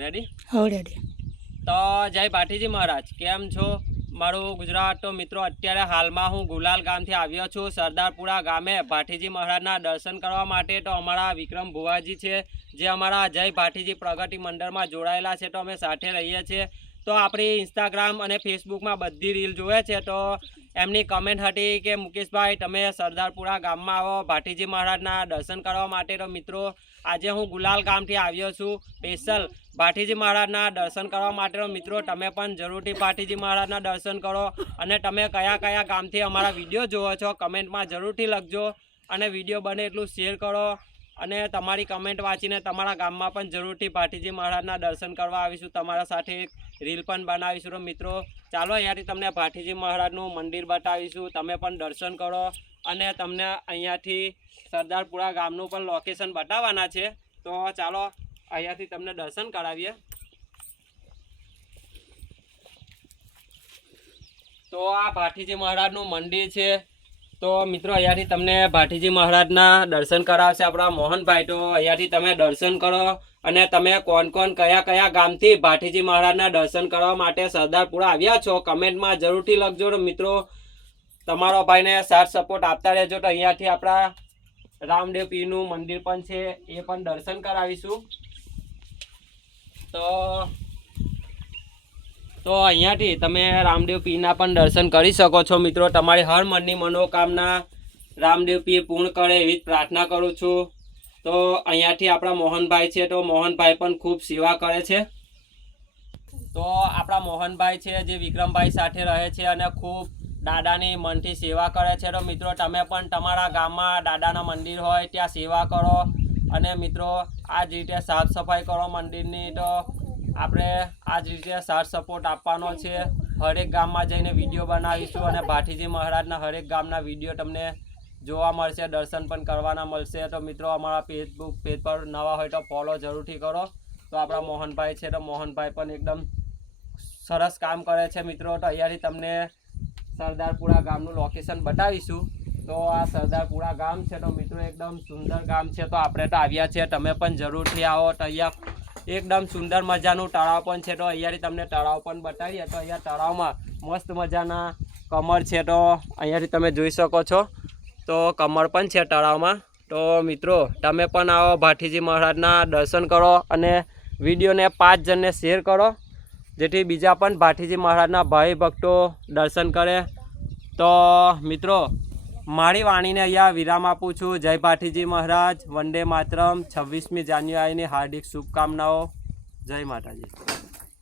Ready? હો ready. તો જય ભાટીજી મહારાજ, કેમ છો? મારું ગુજરાત તો મિત્રો અત્યારે હાલમાં હું ગુલાલ ગામથી આવ્યો છું સરદારપુરા ગામે ભાટીજી મહારાજના દર્શન કરવા માટે। તો અમારા વિક્રમ ભુવાજી છે જે અમારા જય ભાટીજી પ્રગતિ મંડળમાં જોડાયેલા છે, તો અમે સાથે રહીએ છીએ। તો આપણી ઇન્સ્ટાગ્રામ અને ફેસબુકમાં બધી રીલ જોવે છે, તો એમની કમેન્ટ હતી કે મુકેશભાઈ તમે સરદારપુરા ગામમાં આવો ભાટીજી મહારાજના દર્શન કરવા માટે। તો મિત્રો આજે હું ગુલાલ ગામથી આવ્યો છું સ્પેશિયલ ભાટીજી મહારાજના દર્શન કરવા માટે। તો મિત્રો તમે પણ જરૂરથી ભાટીજી મહારાજના દર્શન કરો, અને તમે કયા કયા ગામથી અમારા વિડીયો જોવો છો કમેન્ટમાં જરૂરથી લખજો, અને વિડીયો બને એટલું શેર કરો, અને તમારી કમેન્ટ વાંચીને તમારા ગામમાં પણ જરૂરથી ભાટીજી મહારાજના દર્શન કરવા આવીશું, તમારા સાથે એક રીલ પણ બનાવીશું। તો મિત્રો ચાલો અહીંયાથી તમને ભાટીજી મહારાજનું મંદિર બતાવીશું, તમે પણ દર્શન કરો, અને તમને અહીંયાથી સરદારપુરા ગામનું પણ લોકેશન બતાવવાના છે। તો ચાલો અહીંયાથી તમને દર્શન કરાવીએ। તો આ ભાટીજી મહારાજનું મંદિર છે। તો મિત્રો અહીંયાથી તમને ભાટીજી મહારાજના દર્શન કરાવશે આપણા મોહનભાઈ। તો અહીંયાથી તમે દર્શન કરો, અને તમે કોણ કોણ કયા કયા ગામથી ભાટીજી મહારાજના દર્શન કરવા માટે સરદારપુરા આવ્યા છો કમેન્ટમાં જરૂરથી લખજો। તો મિત્રો તમારો ભાઈને સાથ સપોર્ટ આપતા રહેજો। તો અહીંયાથી આપણા રામદેવ પીરનું મંદિર પણ છે, એ પણ દર્શન કરાવીશું। તો અહીંયાથી તમે રામદેવ પીરના પણ દર્શન કરી શકો છો। મિત્રો તમારી હર મનની મનોકામના રામદેવ પીર પૂર્ણ કરે એવી પ્રાર્થના કરું છું। તો અહીંયાથી આપણા મોહનભાઈ છે, તો મોહનભાઈ પણ ખૂબ સેવા કરે છે। તો આપણા મોહનભાઈ છે જે વિક્રમભાઈ સાથે રહે છે અને ખૂબ દાદાની મનથી સેવા કરે છે। તો મિત્રો તમે પણ તમારા ગામમાં દાદાના મંદિર હોય ત્યાં સેવા કરો, અને મિત્રો આ જ રીતે સાફ સફાઈ કરો મંદિરની। તો આપણે આ જ રીતે સાથ સપોર્ટ આપવાનો છે। હરેક ગામમાં જઈને વિડીયો બનાવીશું, અને ભાટીજી મહારાજના હરેક ગામના વિડીયો તમને જોવા મળશે, દર્શન પણ કરવાના મળશે। તો મિત્રો અમારા ફેસબુક પેજ પર નવા હોય તો ફોલો જરૂરથી કરો। તો આપણા મોહનભાઈ છે, તો મોહનભાઈ પણ એકદમ સરસ કામ કરે છે। મિત્રો તો અહીંયાથી તમને સરદારપુરા ગામનું લોકેશન બતાવીશું। તો આ સરદારપુરા ગામ છે, તો મિત્રો એકદમ સુંદર ગામ છે। તો આપણે તો આવ્યા છીએ, તમે પણ જરૂરથી આવો। તો અહીંયા એકદમ સુંદર મજાનું તળાવ પણ છે, તો અહીંયાથી તમને તળાવ પણ બતાવીએ। તો અહીંયા તળાવમાં મસ્ત મજાના કમળ છે, તો અહીંયાથી તમે જોઈ શકો છો। તો કમળ પણ છે તળાવમાં। તો મિત્રો તમે પણ આવો, ભાટીજી મહારાજના દર્શન કરો, અને વિડીયોને 5 જણને શેર કરો, જેથી બીજા પણ ભાટીજી મહારાજના ભાઈ ભક્તો દર્શન કરે। તો મિત્રો મારી વાણીને અહીંયા વિરામ આપું છું। જય ભાટીજી મહારાજ, વંદે માતરમ। 26મી જાન્યુઆરીની હાર્દિક શુભકામનાઓ। જય માતાજી।